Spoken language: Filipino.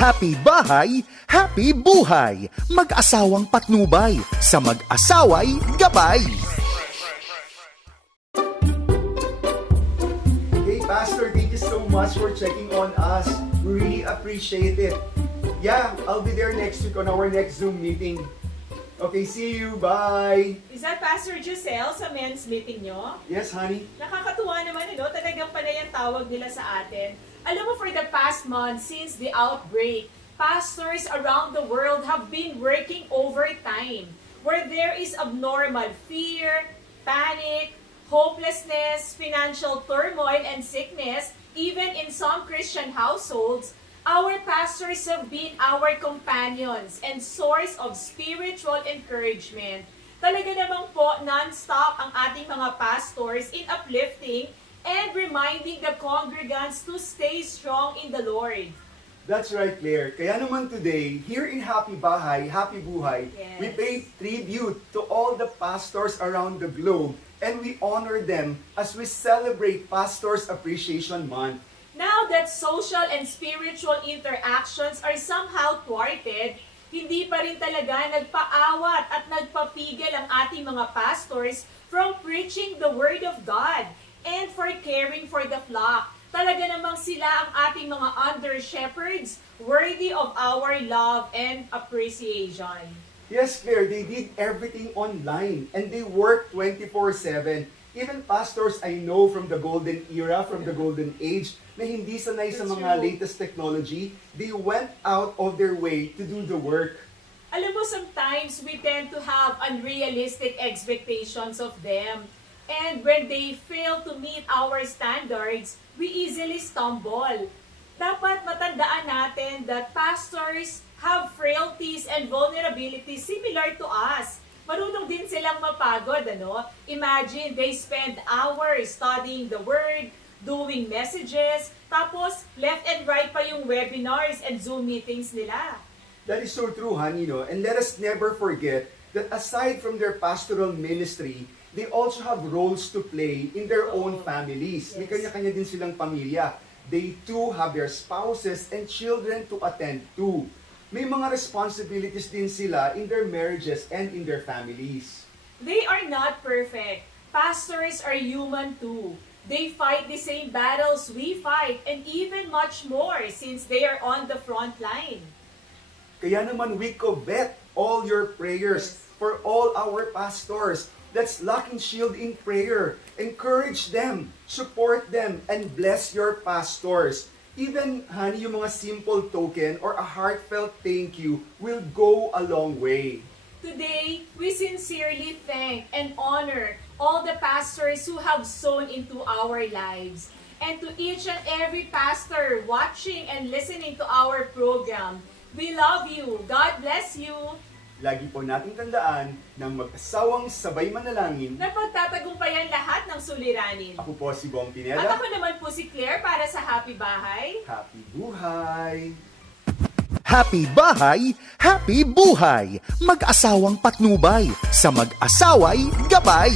Happy bahay, happy buhay. Mag-asawang patnubay, sa mag-asaway gabay. Hey, Pastor, thank you so much for checking on us. We really appreciate it. Yeah, I'll be there next week on our next Zoom meeting. Okay, see you. Bye. Is that Pastor Giselle sa men's meeting nyo? Yes, honey. Nakakatuwa naman, ano? Talagang panay ang tawag nila sa atin. Alam mo, for the past month, since the outbreak, pastors around the world have been working overtime where there is abnormal fear, panic, hopelessness, financial turmoil, and sickness, even in some Christian households, our pastors have been our companions and source of spiritual encouragement. Talaga namang po, non-stop ang ating mga pastors in uplifting and reminding the congregants to stay strong in the Lord. That's right, Claire. Kaya naman today, here in Happy Bahay, Happy Buhay, Yes. we pay tribute to all the pastors around the globe and we honor them as we celebrate Pastors Appreciation Month. Now that social and spiritual interactions are somehow thwarted, hindi pa rin talaga nagpaawat at nagpapigil ang ating mga pastors from preaching the Word of God and for caring for the flock. Talaga namang sila ang ating mga under-shepherds worthy of our love and appreciation. Yes, Claire, they did everything online and they work 24-7. Even pastors I know from the golden era, from the golden age, na hindi sanay sa That's mga true. latest technology, they went out of their way to do the work. Alam mo, sometimes we tend to have unrealistic expectations of them. And when they fail to meet our standards, we easily stumble. Dapat matandaan natin that pastors have frailties and vulnerabilities similar to us. Marunong din silang mapagod, ano? Imagine, they spend hours studying the Word, doing messages, tapos left and right pa yung webinars and Zoom meetings nila. That is so true, honey, no? And let us never forget that aside from their pastoral ministry, they also have roles to play in their own families. May Yes. kanya-kanya din silang pamilya. They too have their spouses and children to attend to. May mga responsibilities din sila in their marriages and in their families. They are not perfect. Pastors are human too. They fight the same battles we fight and even much more since they are on the front line. Kaya naman we covet all your prayers Yes. for all our pastors. Let's lock and shield in prayer. Encourage them, support them, and bless your pastors. Even, honey, yung mga simple token or a heartfelt thank you will go a long way. Today, we sincerely thank and honor all the pastors who have sown into our lives. And to each and every pastor watching and listening to our program, we love you. God bless you. Lagi po nating tandaan ng mag-asawang sabay manalangin. Na pagtatagumpayan lahat ng suliranin. Ako po si Bong At Pineda. ako naman po si Claire para sa Happy Bahay. Happy buhay! Happy bahay, happy buhay. Mag-asawang patnubay, sa mag-asaway gabay.